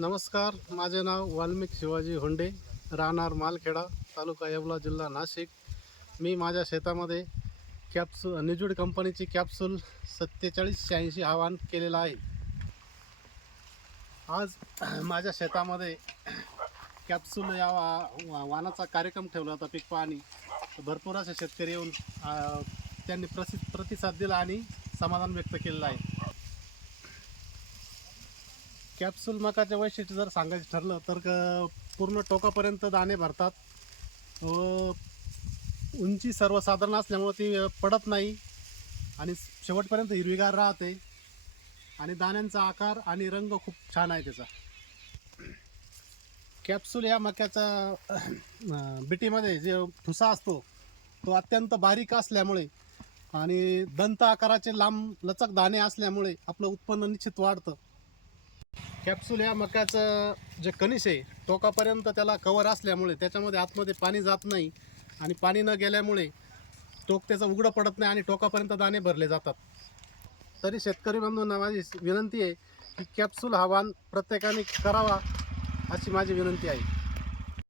नमस्कार, माझे नाव वाल्मिक शिवाजी होंडे, राहणार मालखेडा, तालुका येवला, जिल्हा नाशिक. मी माझ्या शेतामध्ये निजूड कंपनीची कॅप्सूल 4786 आवाहन केलेलं आहे. आज माझ्या शेतामध्ये कॅप्सूल या वाहनाचा कार्यक्रम ठेवला होता. पीक पाहणी भरपूर असे शेतकरी येऊन त्यांनी प्रतिसाद दिला आणि समाधान व्यक्त केलेलं आहे. कॅप्सूल मकाचे वैशिष्ट्य जर सांगायचं ठरलं तर पूर्ण टोकापर्यंत दाणे भरतात व उंची सर्वसाधारण असल्यामुळे ती पडत नाही आणि शेवटपर्यंत हिरवीगार राहते आणि दाण्यांचा आकार आणि रंग खूप छान आहे त्याचा. कॅप्सूल या मक्याचा बिटीमध्ये जे ठुसा असतो तो अत्यंत बारीक असल्यामुळे आणि दंत आकाराचे लांब लचक दाणे असल्यामुळे आपलं उत्पन्न निश्चित वाढतं. कॅप्सूल या मक्याचं जे कणीस आहे टोकापर्यंत त्याला कवर असल्यामुळे त्याच्यामध्ये आतमध्ये पाणी जात नाही आणि पाणी न गेल्यामुळे टोक त्याचं उघडं पडत नाही आणि टोकापर्यंत दाणे भरले जातात. तरी शेतकरी बंधूंना माझी विनंती आहे की कॅप्सूल हा वाण प्रत्येकाने करावा अशी माझी विनंती आहे.